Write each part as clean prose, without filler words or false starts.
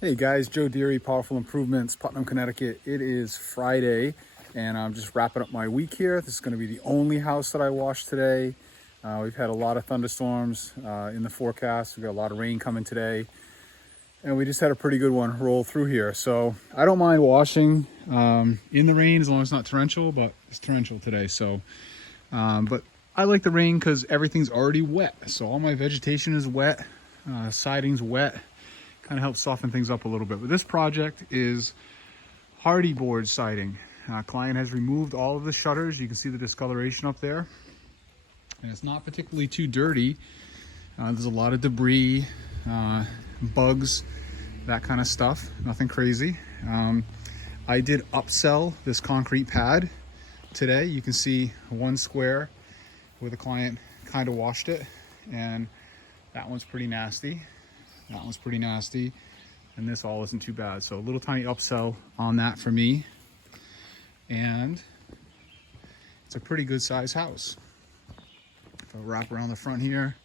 Hey guys, Joe Deary, Powerful Improvements, Putnam, Connecticut. It is Friday and I'm just wrapping up my week here. This is going to be the only house that I washed today. We've had a lot of thunderstorms in the forecast. We've got a lot of rain coming today and we just had a pretty good one roll through here. So I don't mind washing in the rain as long as it's not torrential, but it's torrential today. So, but I like the rain because everything's already wet. So all my vegetation is wet, siding's wet. Kind of helps soften things up a little bit. But this project is Hardi board siding. Client has removed all of the shutters. You can see the discoloration up there. And it's not particularly too dirty. There's a lot of debris, bugs, that kind of stuff. Nothing crazy. I did upsell this concrete pad today. You can see one square where the client kind of washed it. And that one's pretty nasty. That one's pretty nasty, and this all isn't too bad. So a little tiny upsell on that for me. And it's a pretty good size house. If I wrap around the front here,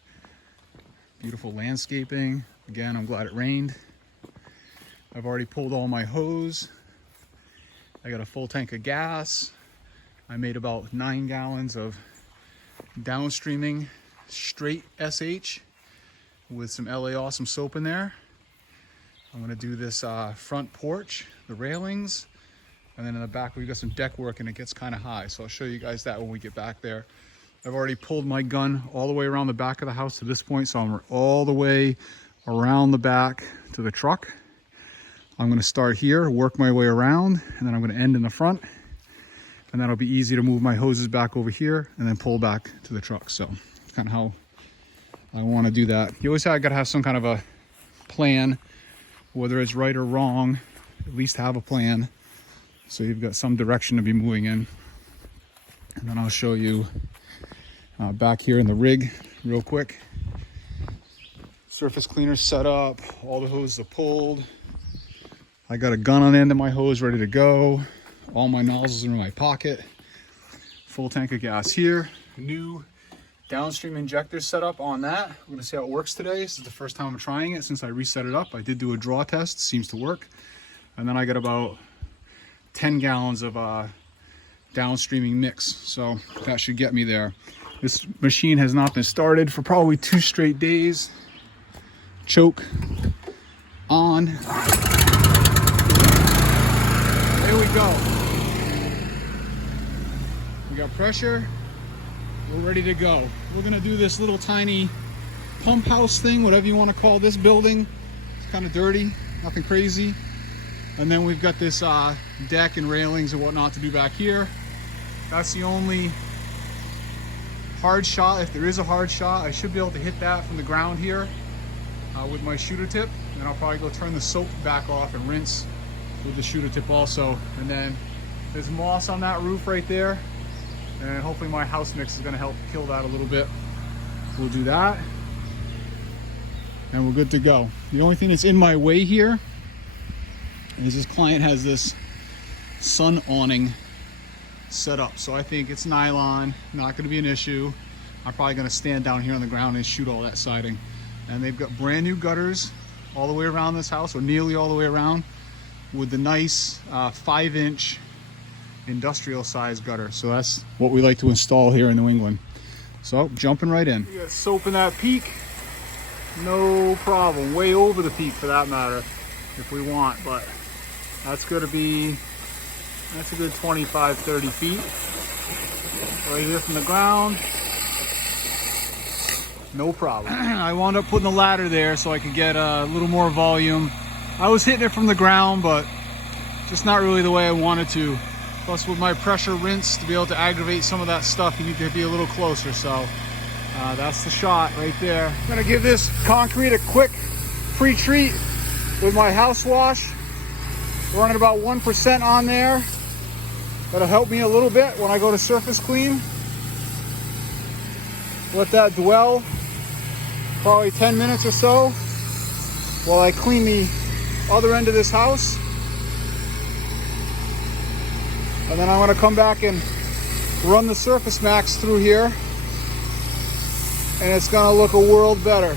beautiful landscaping. Again, I'm glad it rained. I've already pulled all my hose. I got a full tank of gas. I made about 9 gallons of downstreaming straight SH with some LA Awesome soap in there. I'm gonna do this front porch, the railings, and then in the back we've got some deck work and it gets kind of high. So I'll show you guys that when we get back there. I've already pulled my gun all the way around the back of the house to this point, so I'm all the way around the back to the truck. I'm gonna start here, work my way around, and then I'm gonna end in the front. And that'll be easy to move my hoses back over here and then pull back to the truck. So it's kind of how I want to do that. You always got to have some kind of a plan, whether it's right or wrong, at least have a plan. So you've got some direction to be moving in. And then I'll show you back here in the rig real quick. Surface cleaner set up, all the hoses are pulled. I got a gun on the end of my hose ready to go. All my nozzles are in my pocket. Full tank of gas here. New downstream injector setup on that. We're gonna see how it works today. This is the first time I'm trying it since I reset it up. I did do a draw test, seems to work. And then I got about 10 gallons of downstreaming mix. So that should get me there. This machine has not been started for probably 2 straight days. Choke on. There we go. We got pressure. We're ready to go. We're gonna do this little tiny pump house thing, whatever you want to call this building. It's kind of dirty, nothing crazy. And then we've got this deck and railings and whatnot to do back here. That's the only hard shot. If there is a hard shot, I should be able to hit that from the ground here with my shooter tip. And I'll probably go turn the soap back off and rinse with the shooter tip also. And then there's moss on that roof right there. And hopefully my house mix is going to help kill that a little bit. We'll do that. And we're good to go. The only thing that's in my way here is this client has this sun awning set up. So I think it's nylon, not going to be an issue. I'm probably going to stand down here on the ground and shoot all that siding. And they've got brand new gutters all the way around this house, or nearly all the way around, with the nice 5-inch industrial size gutter. So that's what we like to install here in New England. So jumping right in. We got soap in that peak, no problem. Way over the peak for that matter, if we want, but that's gonna be, that's a good 25, 30 feet. Right here from the ground, no problem. I wound up putting the ladder there so I could get a little more volume. I was hitting it from the ground, but just not really the way I wanted to. Plus with my pressure rinse, to be able to aggravate some of that stuff, you need to be a little closer. So that's the shot right there. I'm gonna give this concrete a quick pre-treat with my house wash. Running about 1% on there. That'll help me a little bit when I go to surface clean. Let that dwell probably 10 minutes or so while I clean the other end of this house. And then I'm going to come back and run the Surface Max through here, and it's going to look a world better.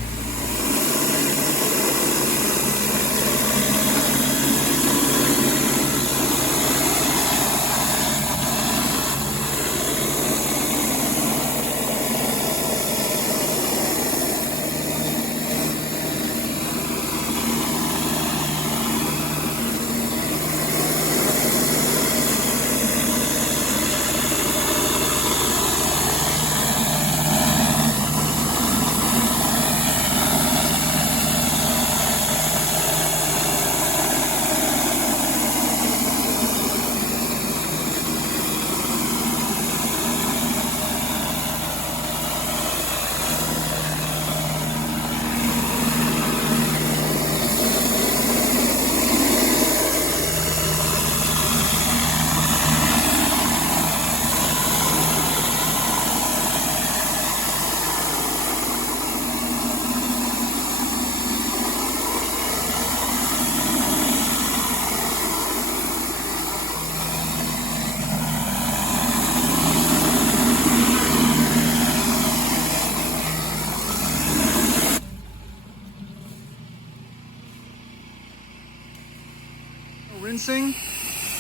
Rinsing,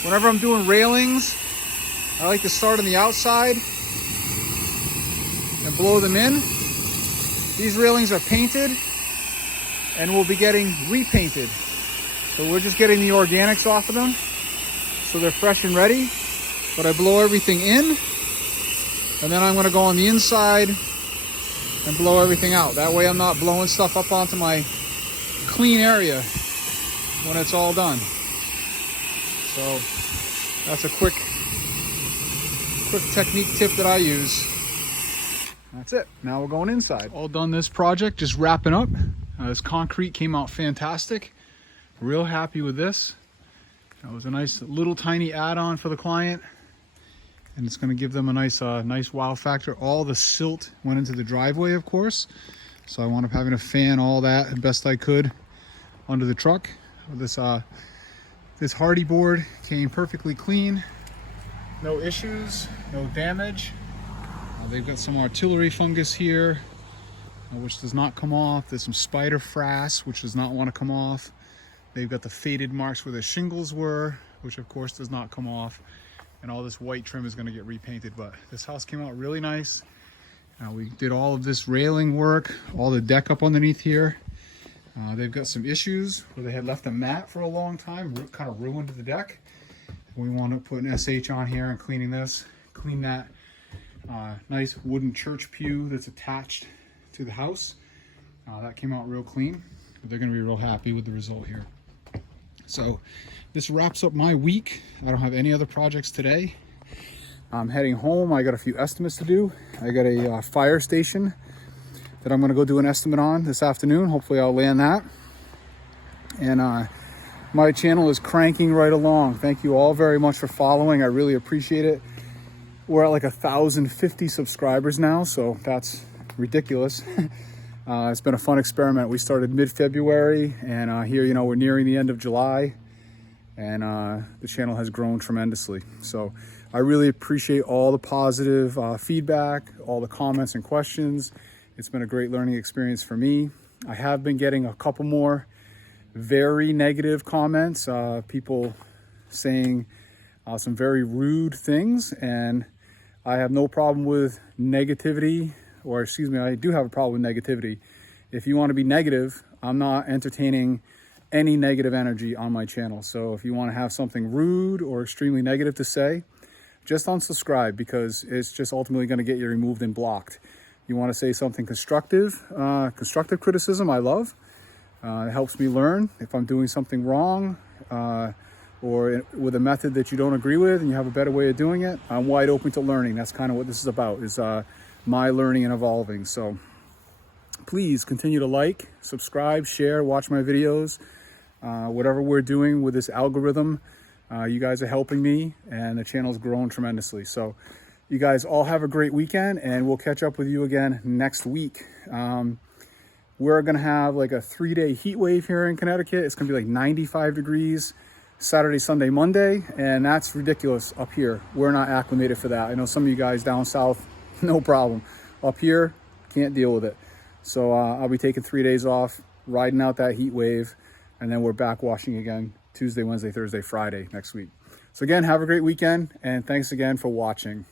whenever I'm doing railings, I like to start on the outside and blow them in. These railings are painted and will be getting repainted. So we're just getting the organics off of them so they're fresh and ready. But I blow everything in, and then I'm gonna go on the inside and blow everything out. That way I'm not blowing stuff up onto my clean area when it's all done. So that's a quick technique tip that I use. That's it. Now we're going inside. All done this project, just wrapping up. This concrete came out fantastic. Real happy with this. That was a nice little tiny add-on for the client. And it's going to give them a nice wow factor. All the silt went into the driveway, of course. So I wound up having to fan all that the best I could under the truck. This Hardi board came perfectly clean. No issues, no damage. They've got some artillery fungus here, which does not come off. There's some spider frass, which does not want to come off. They've got the faded marks where the shingles were, which of course does not come off. And all this white trim is going to get repainted, but this house came out really nice. We did all of this railing work, all the deck up underneath here. They've got some issues where they had left a mat for a long time, kind of ruined the deck. We wound up putting SH on here and cleaning this, clean that nice wooden church pew that's attached to the house. That came out real clean. They're going to be real happy with the result here. So this wraps up my week. I don't have any other projects today. I'm heading home. I got a few estimates to do. I got a fire station that I'm going to go do an estimate on this afternoon. Hopefully I'll land that. And my channel is cranking right along. Thank you all very much for following. I really appreciate it. We're at like 1,050 subscribers now, so that's ridiculous. It's been a fun experiment. We started mid-February, and here, we're nearing the end of July, and the channel has grown tremendously. So I really appreciate all the positive feedback, all the comments and questions. It's been a great learning experience for me. I have been getting a couple more very negative comments, people saying some very rude things, and I have no problem with negativity. Or excuse me, I do have a problem with negativity. If you want to be negative, I'm not entertaining any negative energy on my channel. So if you want to have something rude or extremely negative to say, just unsubscribe, because it's just ultimately going to get you removed and blocked. You want to say something constructive, constructive criticism, I love. It helps me learn if I'm doing something wrong, or with a method that you don't agree with and you have a better way of doing it. I'm wide open to learning. That's kind of what this is about, is my learning and evolving. So please continue to like, subscribe, share, watch my videos. Whatever we're doing with this algorithm, you guys are helping me, and the channel's grown tremendously. So you guys all have a great weekend, and we'll catch up with you again next week. We're gonna have like a 3-day heat wave here in Connecticut. It's gonna be like 95 degrees Saturday, Sunday, Monday, and that's ridiculous up here. We're not acclimated for that. I know some of you guys down south, no problem. Up here, can't deal with it. So I'll be taking 3 days off, riding out that heat wave, and then we're back washing again Tuesday, Wednesday, Thursday, Friday next week. So again, have a great weekend, and thanks again for watching.